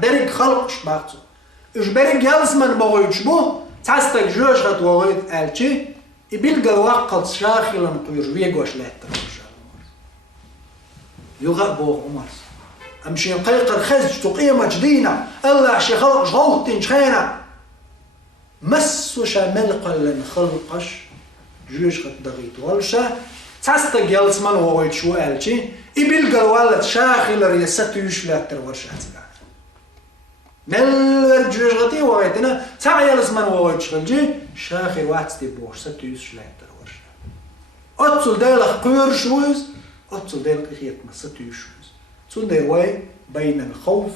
درك خلق شباقته إيش برك يلس من بغيتش بو تحستك جوش غت وغيت ألشي يبيلقى الوقت شاخلا قير ويقوش لا ترجع يغاب بوغ عمر أمشي نقيقر خزج تقيمة جدينا الله شي خلق شغوطين شخينا مسو شامل قلن خلقش جوش غت دغيت والشا تحستك يلس من وغيت شو ألشي يبيلقى الولد شاخلا ريستو يشلا ترورشا مل جوش غتي وغيتنا تعي لسمن وغيت شغلجي شاخر واحد ستيبوش ستيوس شلايتر ورشا أتصل ديلك قير شوز أتصل ديلك خيتنا ستيوس شوز تصل دير واي بين الخوف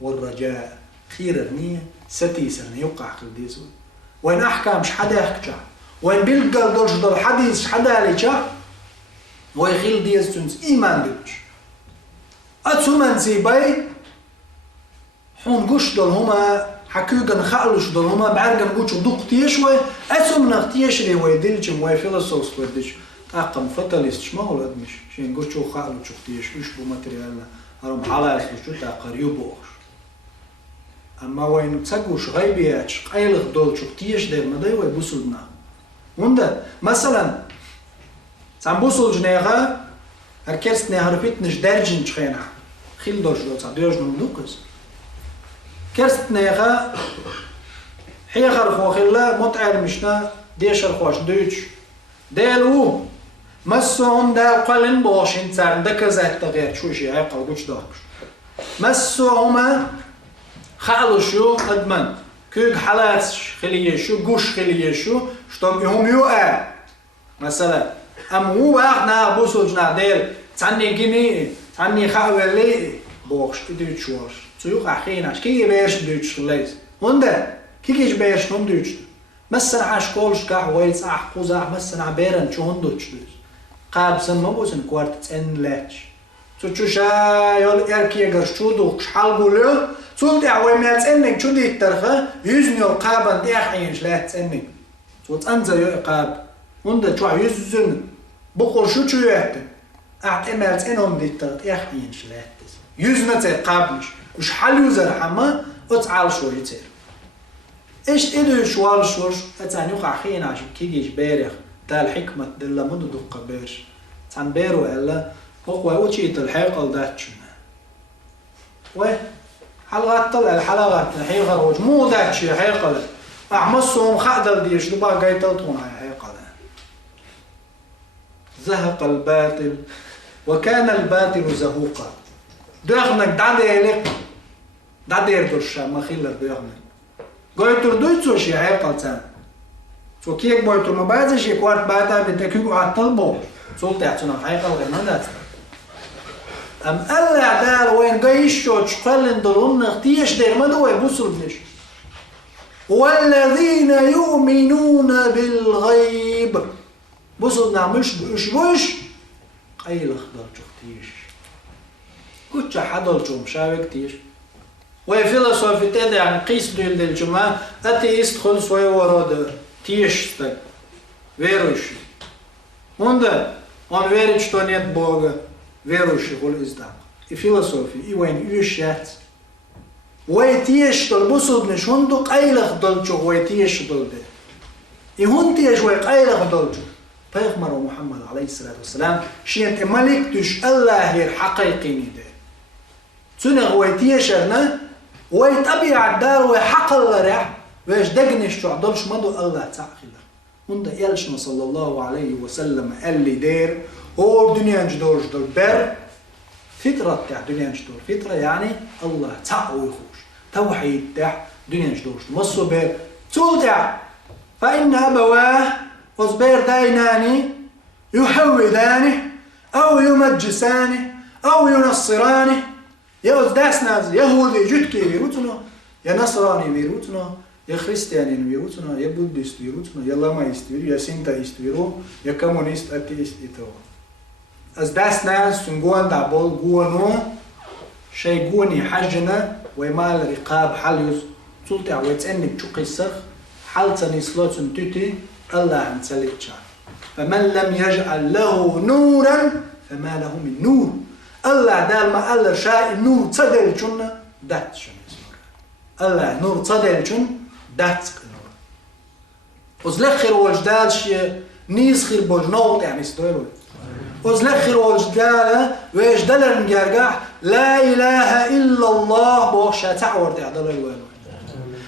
والرجاء خير النية ستيسرني يوقع قلديسو وين أحكام شحدا يحكجا وين بيلقى دولش دول حديث شحدا ليجا ويخيل ديز تنس إيمان دوش أتصل من زيباي حون قش دول هما حكوغن خالوش دول هما بعرقن قوشو دوق تيشوي أسوم نغتيش لي ويدلجم ويفيلسوس ويدلج تاقم فتاليستش ما هو لدمش شين قوشو خالوشو تيش يشبو ماتريالنا هرم حلاس لشو تاقر يبوغش أما وين تساقوش غيبياتش قيلغ دول شو تيش دير مداي ويبوسلنا وندا مثلا تنبوسل جنيغا هركرستني هرفيت نش درجن شخينا خيل دولش دول تعديوش نمدوكس كرستنيغا حيخر خوخلا متعال مشنا ديشر خوش دوش ديلو مسوهم دا قلن بوشين تسار دكر زيت تغير شو شي هاي قلقوش داكش مسوهما خالو شو ادمن كوك حالات خليه شو قوش خليه شو شتوم يهم يوقع مثلا ام هو احنا بوسو جنا ديل تعني جيني تعني خاولي بوش ادري شوش سوق أخيناش كي بيرش دوتش خليز هوندا كيش بيرش نون دوتش مثلا عشكولش كح ويلس أحقوزا مثلا عبيرن شو هندوتش دوتش قابسن ما بوسن كوارت إن لاتش سو شا يول إركي أجر شو دوكش حلقولو سو تعوي مالس إنك شو دي الترخة يزني القابن دي أخينش لاتس إنك سو تنزل يو قاب هوندا شو يزن بقول شو يهتم أعت مالس إنهم دي الترخة أخينش لاتس يزنة تقابلش وش حل يوزر حما أتعال شو يصير إيش إدو شوال شوش أتعني وقع خين عشان كيجيش بارخ تال حكمة دلا منو دقة بيرش تان بيرو إلا هو وشيت الحلقة داتشنا وين حلقات طلع الحلقات الحين غروج مو داتشي حلقة أحمسهم خادل ديش دبا جاي تلطون على حلقة زهق الباطل وكان الباطل زهوقا داخنك داديلك دادير دوشا ما خيلر داخنك قويتر دويتسو شي حيقل تان سو كيك بويتر مبازي شي كوارت باتا بنتكيكو عطلبو سولت يعطونا حيقل غير مدات أم ألا دار وين قيشو تشقلن دلون نغتيش دير مدو يبوسو بلش والذين يؤمنون بالغيب بوسو نعملش بوش قيل اخضر تختيش كنت حضر جو مشاوي كتير وفيلسوفي تدي عن قيس دول الجماعة أتيست خلص ويورود تيشتك ويروشي هوندا on верит, что нет Бога, верующий в издам. И философия, и войн, и счастье. ويتيش دول بوسودنش هندو قيلخ دولجو ويتيش دول ده. и هون تيش ويقيلخ دولجو. پیغمبر محمد عليه الصلاة والسلام شينت ملك تش الله حقيقي ده. تنغ ويتيشرنا ويتبع الدار ويحق الله رح ويش دقنش شو عدلش مدو الله تعالى. هند يلشنا صلى الله عليه وسلم قال لي دير هو الدنيا جدور جدور بر فطرة تاع دنيا جدور فطرة يعني الله تعالى ويخوش توحيد تاع دنيا جدور مصو بير تولدع فإن أبواه وصبير دايناني يحوداني أو يمجساني أو ينصراني يا داسناز يهودي جدكي بيروتنا يا نصراني بيروتنا يا خريستياني بيروتنا يا بوديست بيروتنا يا لامايست بيرو يا سينتايست بيرو يا كومونيست أتيست إتوا أز داسناز تنقون دعبول قوانو شي قوني حجنا ويمال رقاب حليوز تولتع ويتسأنك تشوقي السخ حالتني سلوتن تيتي الله عن سليتشا فمن لم يجعل له نورا فما له من نور الله دال ما الله شاء النور تصدر جنة دات شنو الله نور صدل شن داتك نور وزلخر والجدال شيء نيز خير بوجنوط يعني ستويرو وزلخر والجدال ويجدل نجرجح لا إله إلا الله بوشة تعور تعدل الوالو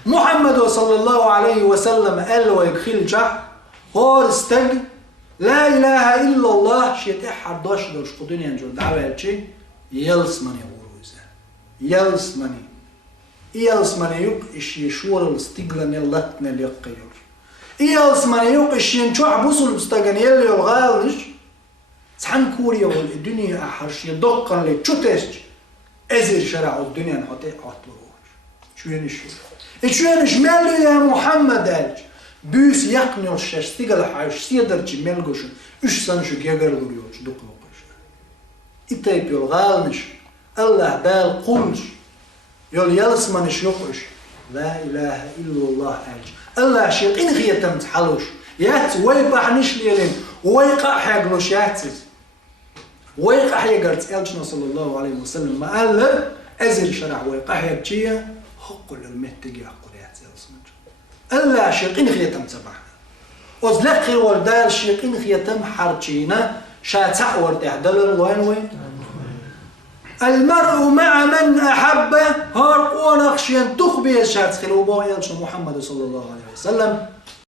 محمد صلى الله عليه وسلم قال ويبخيل جح هور استج لا إله إلا الله شيء أحد دوش قدين ينجو دعوة شيء يلسمني وروزه يلسمني يق إيش يشور الاستقلال يلتنا اليقير يلسمني يق إيش ينشوع بوصل الاستقلال يلي الغالش تحن كوريا والدنيا أحرش يدقن لي شو تيست أزر شرع الدنيا نحطي عطلوش شو ينش مالي يا محمد أج بيس يقني الشاش استقلال حاش سيدر جي ملقوش إيش سنشو جيجر لوريوش دقلوش إتايب يلغالنش الله بال قلش يلسمنش يقش لا إله إلا الله أج الله شيء إن خيتم تحلوش يات ويقع نشليلين ويقع حيقلوش ياتز ويقع حيقرت ألجنا صلى الله عليه وسلم ما قال له أزر شرع ويقع حيقتيا حق المهتقي حق ريات يلسمنش الله شيء إن خيتم تبعنا وزلقي والدال شيء إن خيتم حرجينا شاتع وردهدل وين المرء مع من أحب هارق ونخشين تخبي الشاتخ الوباء يلجنا محمد صلى الله عليه وسلم